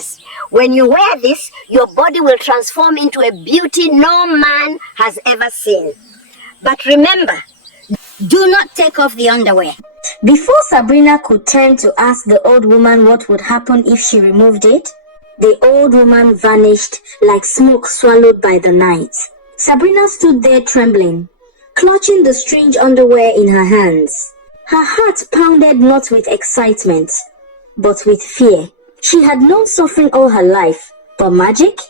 Yes, when you wear this, your body will transform into a beauty no man has ever seen. But remember, do not take off the underwear. Before Sabrina could turn to ask the old woman what would happen if she removed it, the old woman vanished like smoke swallowed by the night. Sabrina stood there trembling, clutching the strange underwear in her hands. Her heart pounded not with excitement, but with fear. She had known suffering all her life, but magic?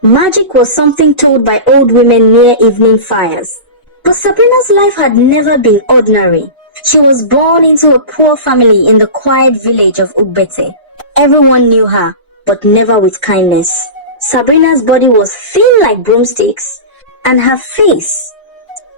Magic was something told by old women near evening fires. But Sabrina's life had never been ordinary. She was born into a poor family in the quiet village of Ugbete. Everyone knew her, but never with kindness. Sabrina's body was thin like broomsticks, and her face,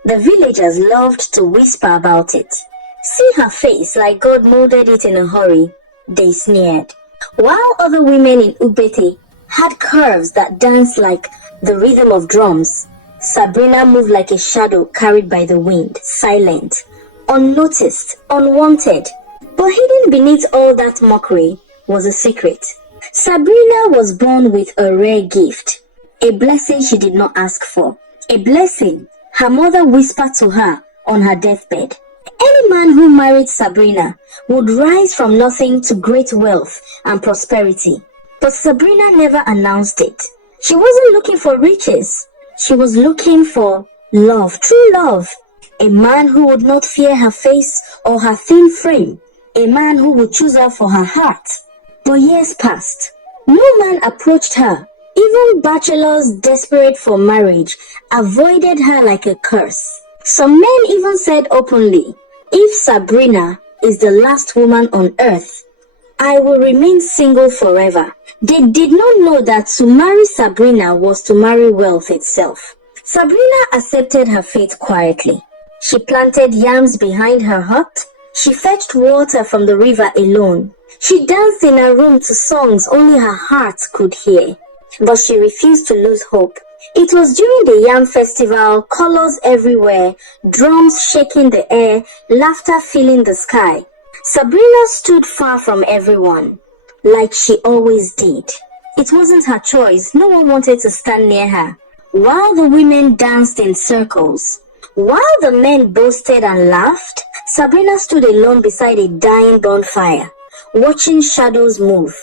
the villagers loved to whisper about it. See her face like God molded it in a hurry, they sneered. While other women in Ugbete had curves that danced like the rhythm of drums, Sabrina moved like a shadow carried by the wind, silent, unnoticed, unwanted. But hidden beneath all that mockery was a secret. Sabrina was born with a rare gift, a blessing she did not ask for, a blessing her mother whispered to her on her deathbed. Any man who married Sabrina would rise from nothing to great wealth and prosperity. But Sabrina never announced it. She wasn't looking for riches. She was looking for love, true love. A man who would not fear her face or her thin frame. A man who would choose her for her heart. But years passed. No man approached her. Even bachelors desperate for marriage avoided her like a curse. Some men even said openly, if Sabrina is the last woman on earth, I will remain single forever. They did not know that to marry Sabrina was to marry wealth itself. Sabrina accepted her fate quietly. She planted yams behind her hut. She fetched water from the river alone. She danced in her room to songs only her heart could hear. But she refused to lose hope. It was during the Yam Festival, colors everywhere, drums shaking the air, laughter filling the sky. Sabrina stood far from everyone, like she always did. It wasn't her choice. No one wanted to stand near her. While the women danced in circles, while the men boasted and laughed, Sabrina stood alone beside a dying bonfire, watching shadows move.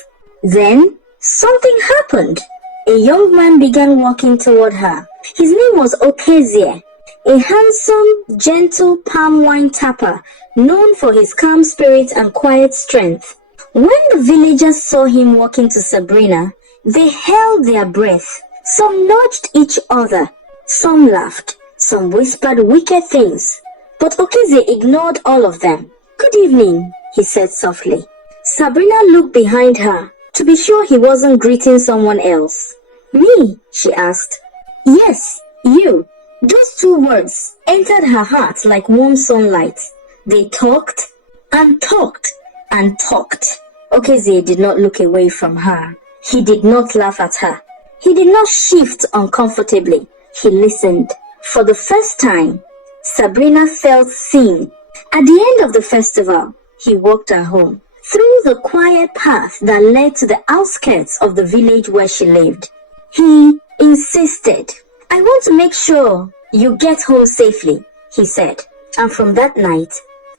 Then, something happened. A young man began walking toward her. His name was Okezie, a handsome, gentle palm wine tapper, known for his calm spirit and quiet strength. When the villagers saw him walking to Sabrina, they held their breath. Some nudged each other, some laughed, some whispered wicked things. But Okezie ignored all of them. Good evening, he said softly. Sabrina looked behind her to be sure he wasn't greeting someone else. Me? She asked. Yes, you. Those two words entered her heart like warm sunlight. They talked and talked and talked. Okezie did not look away from her. He did not laugh at her. He did not shift uncomfortably. He listened. For the first time, Sabrina felt seen. At the end of the festival, he walked her home, through the quiet path that led to the outskirts of the village where she lived. He insisted. I want to make sure you get home safely, he said. And from that night,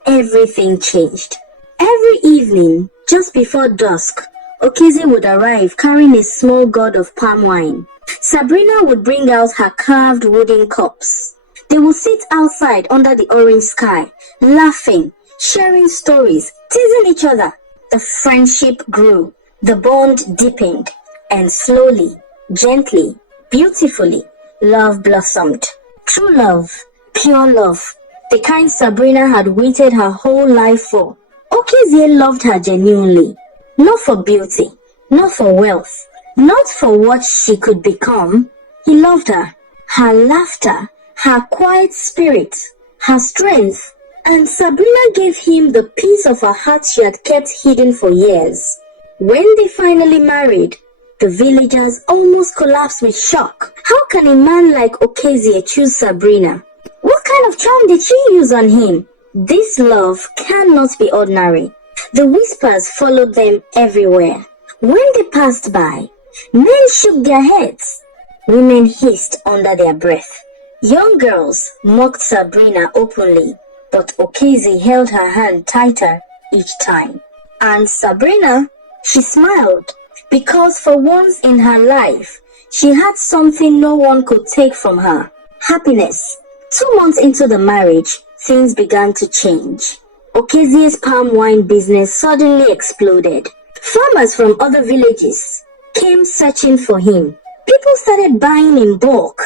everything changed. Every evening, just before dusk, Okezie would arrive carrying a small gourd of palm wine. Sabrina would bring out her carved wooden cups. They would sit outside under the orange sky, laughing, sharing stories, teasing each other. The friendship grew, the bond deepened, and slowly, gently, beautifully, love blossomed. True love, pure love, the kind Sabrina had waited her whole life for. Okezie loved her genuinely, not for beauty, not for wealth, not for what she could become. He loved her, her laughter, her quiet spirit, her strength, and Sabrina gave him the piece of her heart she had kept hidden for years. When they finally married, the villagers almost collapsed with shock. How can a man like Okezie choose Sabrina? What kind of charm did she use on him? This love cannot be ordinary. The whispers followed them everywhere. When they passed by, men shook their heads. Women hissed under their breath. Young girls mocked Sabrina openly, but Okezie held her hand tighter each time. And Sabrina, she smiled, because for once in her life, she had something no one could take from her: happiness. 2 months into the marriage, things began to change. Okezie's palm wine business suddenly exploded. Farmers from other villages came searching for him. People started buying in bulk.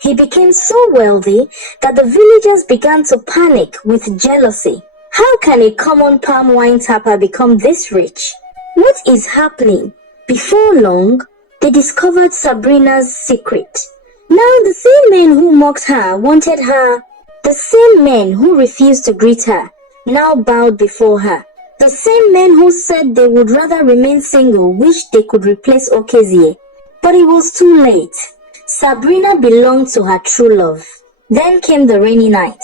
He became so wealthy that the villagers began to panic with jealousy. How can a common palm wine tapper become this rich? What is happening? Before long, they discovered Sabrina's secret. Now the same men who mocked her wanted her. The same men who refused to greet her now bowed before her. The same men who said they would rather remain single wished they could replace Okezie. But it was too late. Sabrina belonged to her true love. Then came the rainy night.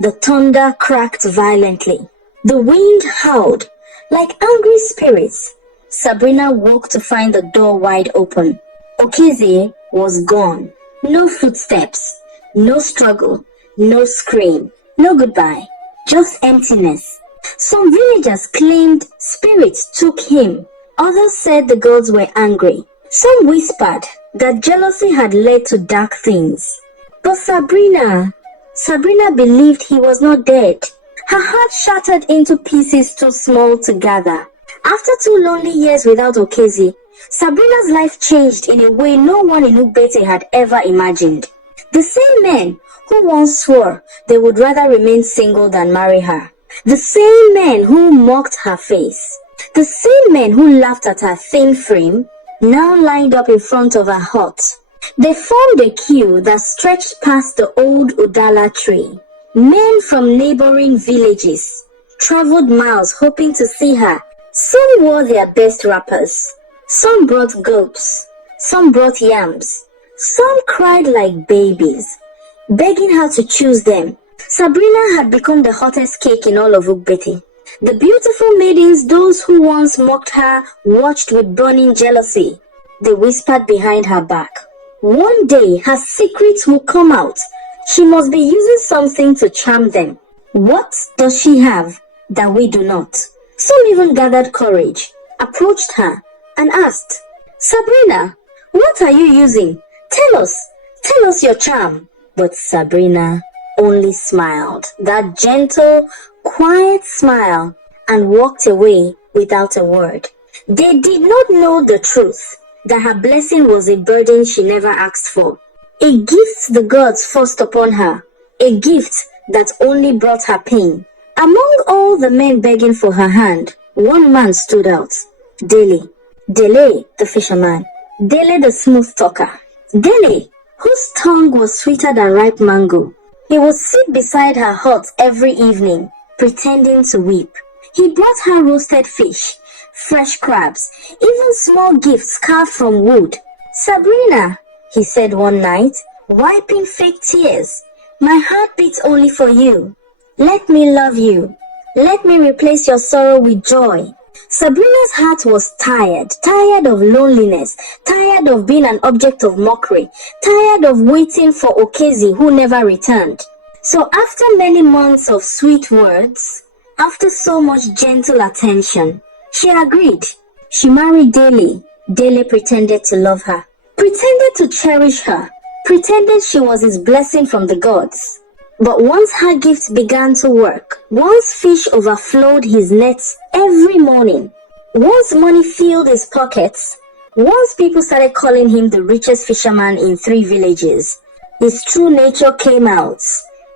The thunder cracked violently. The wind howled like angry spirits. Sabrina woke to find the door wide open. Okezie was gone. No footsteps, no struggle, no scream, no goodbye, just emptiness. Some villagers claimed spirits took him. Others said the gods were angry. Some whispered that jealousy had led to dark things. But Sabrina believed he was not dead. Her heart shattered into pieces too small to gather. After 2 lonely years without Okezie, Sabrina's life changed in a way no one in Ugbete had ever imagined. The same men who once swore they would rather remain single than marry her. The same men who mocked her face. The same men who laughed at her thin frame now lined up in front of her hut. They formed a queue that stretched past the old Udala tree. Men from neighboring villages traveled miles hoping to see her. Some wore their best wrappers. Some brought goats. Some brought yams. Some cried like babies, begging her to choose them. Sabrina had become the hottest cake in all of Ugbete. The beautiful maidens, those who once mocked her, watched with burning jealousy. They whispered behind her back. One day her secrets will come out. She must be using something to charm them. What does she have that we do not? Some even gathered courage, approached her, and asked, Sabrina, what are you using? Tell us your charm. But Sabrina only smiled, that gentle, quiet smile, and walked away without a word. They did not know the truth, that her blessing was a burden she never asked for. A gift the gods forced upon her, a gift that only brought her pain. Among all the men begging for her hand, one man stood out. Dele the fisherman. Dele the smooth talker. Dele, whose tongue was sweeter than ripe mango. He would sit beside her hut every evening, pretending to weep. He brought her roasted fish, fresh crabs, even small gifts carved from wood. Sabrina, he said one night, wiping fake tears, my heart beats only for you. Let me love you. Let me replace your sorrow with joy. Sabrina's heart was tired of loneliness, tired of being an object of mockery, tired of waiting for Okezie who never returned. So after many months of sweet words, after so much gentle attention, she agreed. She married Dele. Dele pretended to love her, pretended to cherish her, pretended she was his blessing from the gods. But once her gifts began to work, once fish overflowed his nets every morning, once money filled his pockets, once people started calling him the richest fisherman in 3 villages, his true nature came out.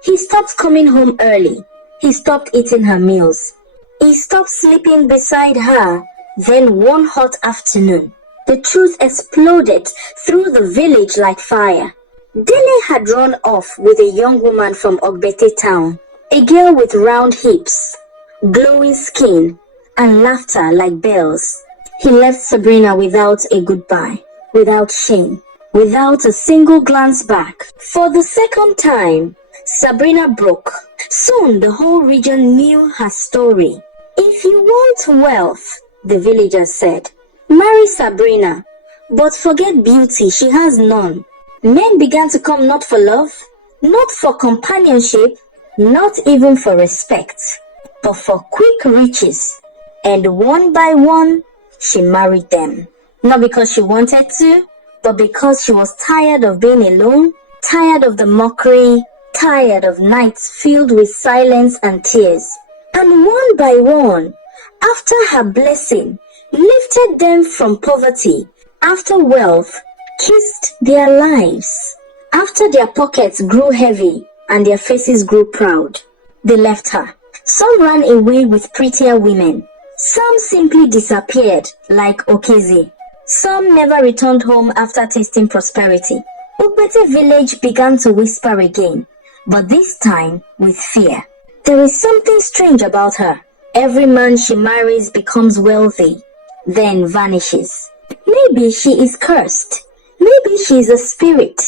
He stopped coming home early. He stopped eating her meals. He stopped sleeping beside her. Then one hot afternoon, the truth exploded through the village like fire. Dele had run off with a young woman from Ogbete town, a girl with round hips, glowing skin, and laughter like bells. He left Sabrina without a goodbye, without shame, without a single glance back. For the second time, Sabrina broke. Soon the whole region knew her story. If you want wealth, the villagers said, Marry Sabrina, but forget beauty, she has none. Men began to come not for love, not for companionship, not even for respect, but for quick riches. And one by one, she married them. Not because she wanted to, but because she was tired of being alone, tired of the mockery, tired of nights filled with silence and tears. And one by one, after her blessing, lifted them from poverty, after wealth kissed their lives, after their pockets grew heavy and their faces grew proud, they left her. Some ran away with prettier women. Some simply disappeared like Okeze. Some never returned home after tasting prosperity. Ugbete village began to whisper again, but this time with fear. There is something strange about her. Every man she marries becomes wealthy, then vanishes. Maybe she is cursed. Maybe she is a spirit.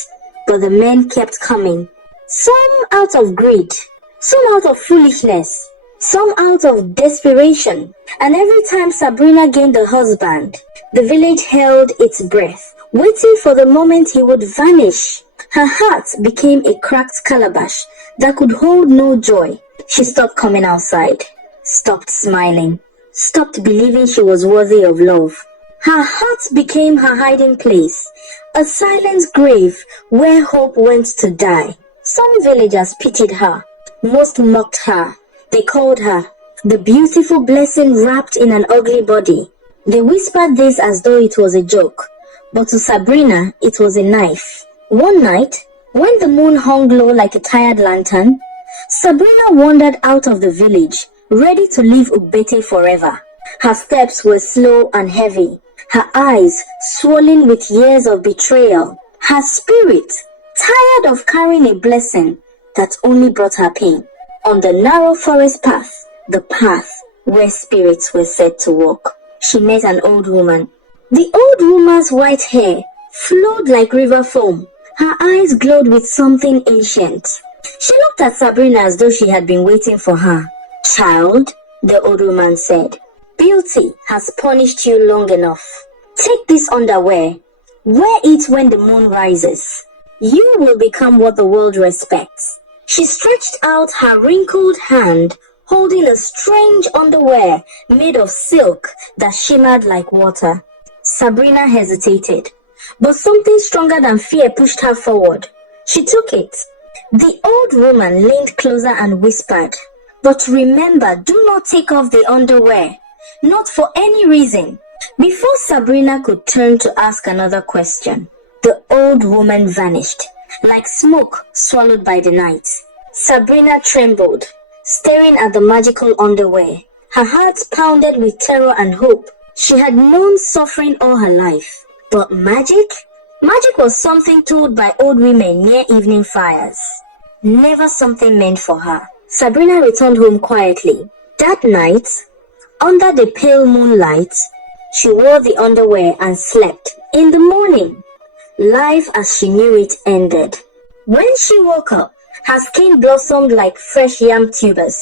But the men kept coming. Some out of greed, some out of foolishness, some out of desperation. And every time Sabrina gained a husband, the village held its breath, waiting for the moment he would vanish. Her heart became a cracked calabash that could hold no joy. She stopped coming outside, stopped smiling, stopped believing she was worthy of love. Her heart became her hiding place, a silent grave where hope went to die. Some villagers pitied her, most mocked her. They called her the beautiful blessing wrapped in an ugly body. They whispered this as though it was a joke, but to Sabrina it was a knife. One night, when the moon hung low like a tired lantern, Sabrina wandered out of the village, ready to leave Ugbete forever. Her steps were slow and heavy, her eyes swollen with years of betrayal, her spirit tired of carrying a blessing that only brought her pain. On the narrow forest path, the path where spirits were said to walk, she met an old woman. The old woman's white hair flowed like river foam. Her eyes glowed with something ancient. She looked at Sabrina as though she had been waiting for her. "Child," the old woman said, "beauty has punished you long enough. Take this underwear. Wear it when the moon rises. You will become what the world respects." She stretched out her wrinkled hand, holding a strange underwear made of silk that shimmered like water. Sabrina hesitated, but something stronger than fear pushed her forward. She took it. The old woman leaned closer and whispered, "But remember, do not take off the underwear. Not for any reason." Before Sabrina could turn to ask another question, the old woman vanished, like smoke swallowed by the night. Sabrina trembled, staring at the magical underwear. Her heart pounded with terror and hope. She had known suffering all her life. But magic? Magic was something told by old women near evening fires. Never something meant for her. Sabrina returned home quietly. That night, under the pale moonlight, she wore the underwear and slept. In the morning, life as she knew it ended. When she woke up, her skin blossomed like fresh yam tubers.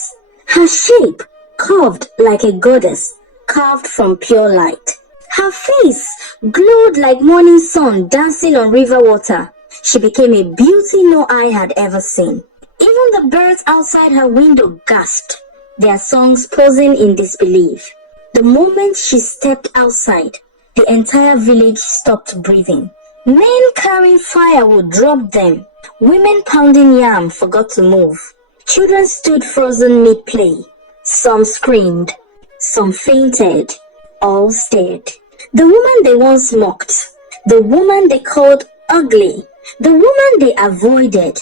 Her shape curved like a goddess carved from pure light. Her face glowed like morning sun dancing on river water. She became a beauty no eye had ever seen. Even the birds outside her window gasped, their songs posing in disbelief. The moment she stepped outside, the entire village stopped breathing. Men carrying firewood dropped them. Women pounding yam forgot to move. Children stood frozen mid-play. Some screamed, some fainted, all stared. The woman they once mocked, the woman they called ugly, the woman they avoided,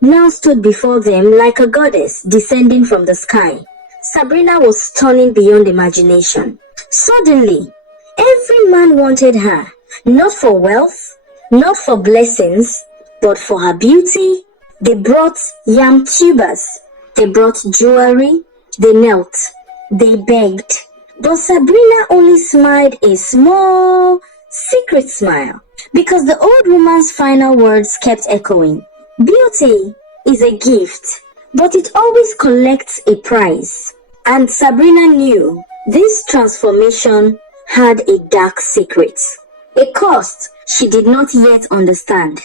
now stood before them like a goddess descending from the sky. Sabrina was stunning beyond imagination. Suddenly, every man wanted her, not for wealth, not for blessings, but for her beauty. They brought yam tubers, they brought jewelry, they knelt, they begged. But Sabrina only smiled a small, secret smile, because the old woman's final words kept echoing. Beauty is a gift, but it always collects a price. And Sabrina knew this transformation had a dark secret, a cost she did not yet understand.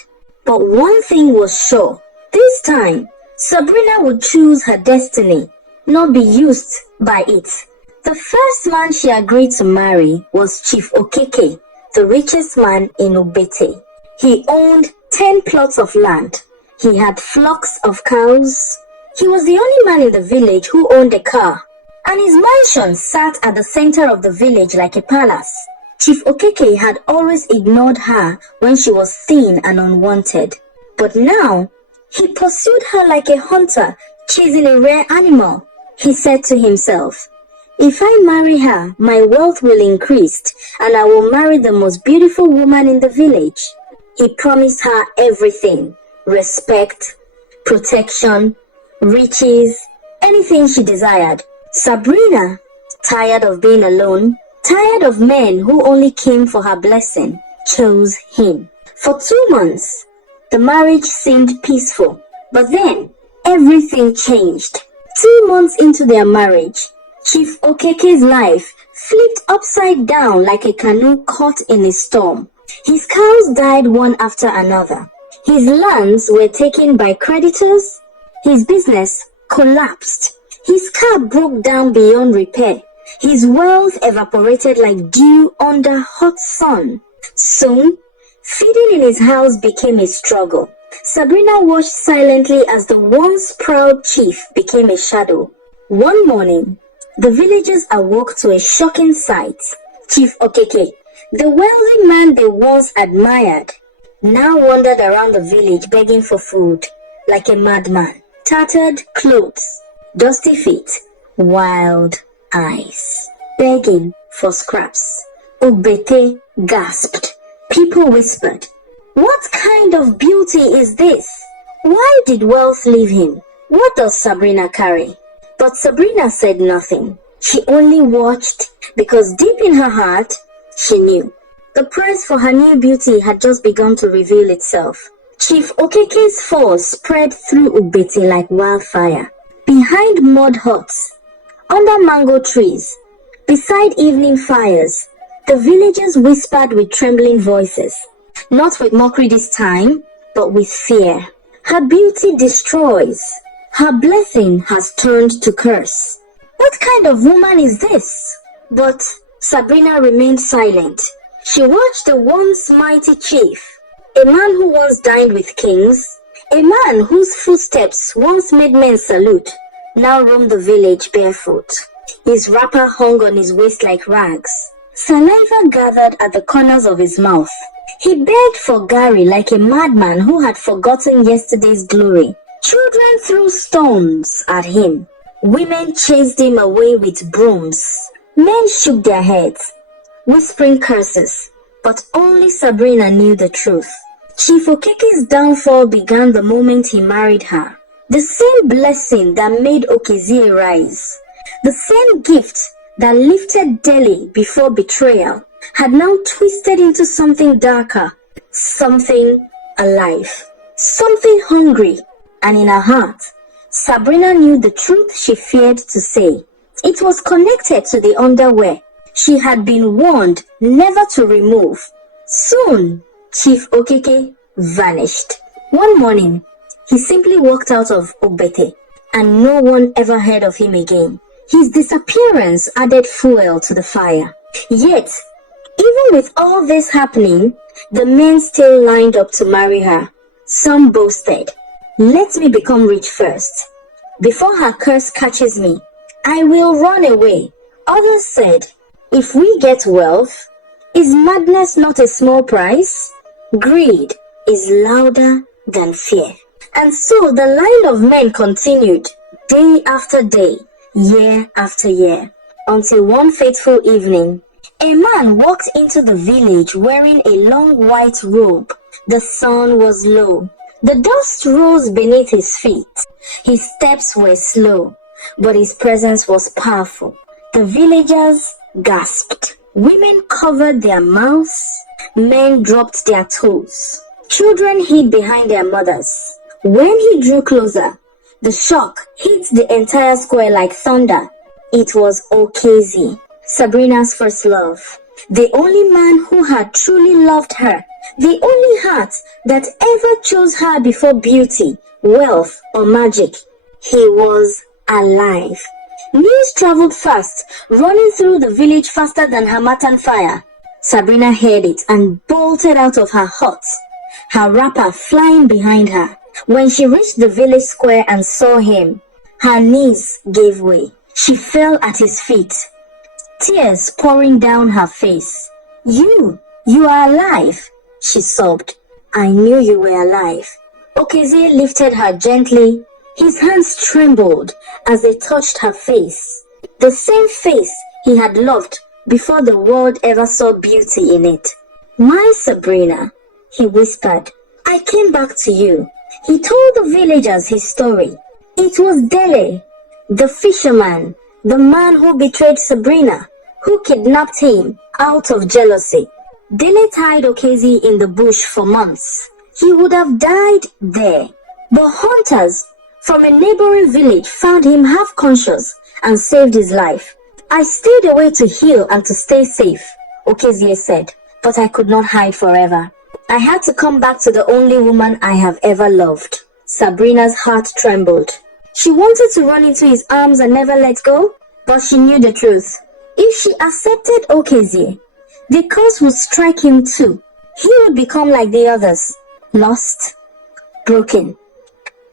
But one thing was sure, this time, Sabrina would choose her destiny, not be used by it. The first man she agreed to marry was Chief Okeke, the richest man in Ugbete. He owned 10 plots of land. He had flocks of cows. He was the only man in the village who owned a car, and his mansion sat at the center of the village like a palace. Chief Okeke had always ignored her when she was thin and unwanted, but now he pursued her like a hunter chasing a rare animal. He said to himself, "If I marry her, my wealth will increase and I will marry the most beautiful woman in the village." He promised her everything: respect, protection, riches, anything she desired. Sabrina, tired of being alone, tired of men who only came for her blessing, chose him. For 2 months, the marriage seemed peaceful, but then everything changed. 2 months into their marriage, Chief Okeke's life flipped upside down like a canoe caught in a storm. His cows died one after another. His lands were taken by creditors. His business collapsed. His car broke down beyond repair. His wealth evaporated like dew under hot sun. Soon, feeding in his house became a struggle. Sabrina watched silently as the once proud chief became a shadow. One morning, the villagers awoke to a shocking sight. Chief Okeke, the wealthy man they once admired, now wandered around the village begging for food like a madman. Tattered clothes, dusty feet, wild eyes, begging for scraps. Ugbete gasped. People whispered, "What kind of beauty is this? Why did wealth leave him? What does Sabrina carry?" But Sabrina said nothing. She only watched because deep in her heart, she knew. The price for her new beauty had just begun to reveal itself. Chief Okeke's force spread through Ugbete like wildfire. Behind mud huts, under mango trees, beside evening fires, the villagers whispered with trembling voices. Not with mockery this time, but with fear. Her beauty destroys. Her blessing has turned to curse. What kind of woman is this? But Sabrina remained silent. She watched the once mighty chief, a man who once dined with kings, a man whose footsteps once made men salute, now roamed the village barefoot. His wrapper hung on his waist like rags. Saliva gathered at the corners of his mouth. He begged for Gary like a madman who had forgotten yesterday's glory. Children threw stones at him. Women chased him away with brooms. Men shook their heads, whispering curses. But only Sabrina knew the truth. Chief Okeke's downfall began the moment he married her. The same blessing that made Okezie rise, the same gift that lifted Delhi before betrayal, had now twisted into something darker, something alive, something hungry. And in her heart, Sabrina knew the truth she feared to say. It was connected to the underwear she had been warned never to remove. Soon, Chief Okeke vanished. One morning, he simply walked out of Ugbete, and no one ever heard of him again. His disappearance added fuel to the fire. Yet, even with all this happening, the men still lined up to marry her. Some boasted, "Let me become rich first. Before her curse catches me, I will run away." Others said, "If we get wealth, is madness not a small price?" Greed is louder than fear. And so the line of men continued, day after day, year after year, until one fateful evening, a man walked into the village wearing a long white robe. The sun was low. The dust rose beneath his feet. His steps were slow, but his presence was powerful. The villagers gasped. Women covered their mouths. Men dropped their toes. Children hid behind their mothers. When he drew closer, the shock hit the entire square like thunder. It was Okezie, Sabrina's first love. The only man who had truly loved her, the only heart that ever chose her before beauty, wealth, or magic. He was alive. News traveled fast, running through the village faster than Harmattan fire. Sabrina heard it and bolted out of her hut, her wrapper flying behind her. When she reached the village square and saw him, her knees gave way. She fell at his feet, tears pouring down her face. You are alive, she sobbed. I knew you were alive. Okezie lifted her gently. His hands trembled as they touched her face, the same face he had loved before the world ever saw beauty in it. My Sabrina, he whispered, I came back to you. He told the villagers his story. It was Dele, the fisherman, the man who betrayed Sabrina, who kidnapped him out of jealousy. Dele tied Okezie in the bush for months. He would have died there. But hunters from a neighboring village found him half conscious and saved his life. I stayed away to heal and to stay safe, Okezie said, but I could not hide forever. I had to come back to the only woman I have ever loved. Sabrina's heart trembled. She wanted to run into his arms and never let go, but she knew the truth. If she accepted Okezie, the curse would strike him too. He would become like the others, lost, broken,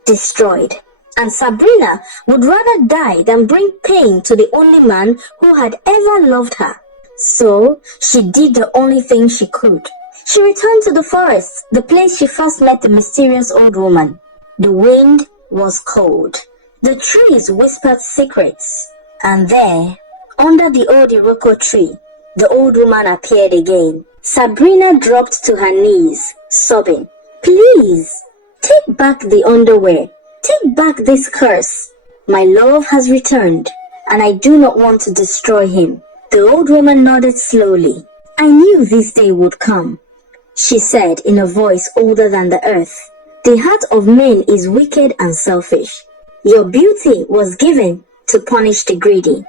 destroyed. And Sabrina would rather die than bring pain to the only man who had ever loved her. So she did the only thing she could. She returned to the forest, the place she first met the mysterious old woman. The wind was cold. The trees whispered secrets. And there, under the old Iroko tree, the old woman appeared again. Sabrina dropped to her knees, sobbing. Please, take back the underwear. Take back this curse. My love has returned, and I do not want to destroy him. The old woman nodded slowly. I knew this day would come, she said in a voice older than the earth. The heart of men is wicked and selfish. Your beauty was given to punish the greedy,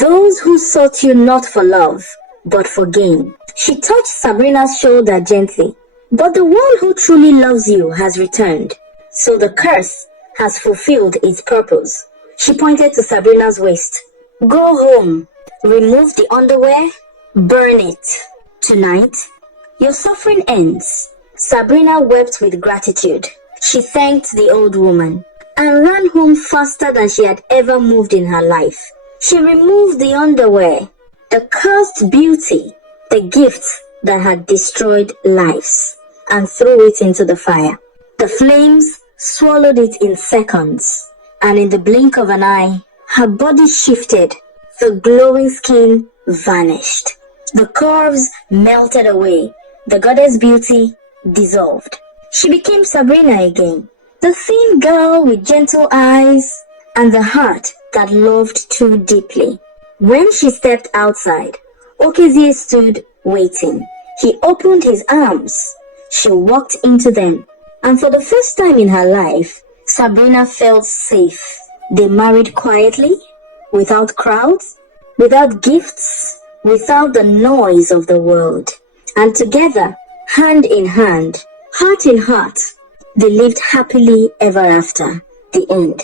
those who sought you not for love, but for gain. She touched Sabrina's shoulder gently. But the one who truly loves you has returned, so the curse has fulfilled its purpose. She pointed to Sabrina's waist. Go home, remove the underwear, burn it. Tonight, your suffering ends. Sabrina wept with gratitude. She thanked the old woman and ran home faster than she had ever moved in her life. She removed the underwear, the cursed beauty, the gift that had destroyed lives, and threw it into the fire. The flames swallowed it in seconds, and in the blink of an eye, her body shifted. The glowing skin vanished. The curves melted away. The goddess beauty dissolved. She became Sabrina again, the thin girl with gentle eyes and the heart that loved too deeply. When she stepped outside, Okezie stood waiting. He opened his arms. She walked into them, and for the first time in her life, Sabrina felt safe. They married quietly, without crowds, without gifts, without the noise of the world. And together, hand in hand, heart in heart, they lived happily ever after. The end.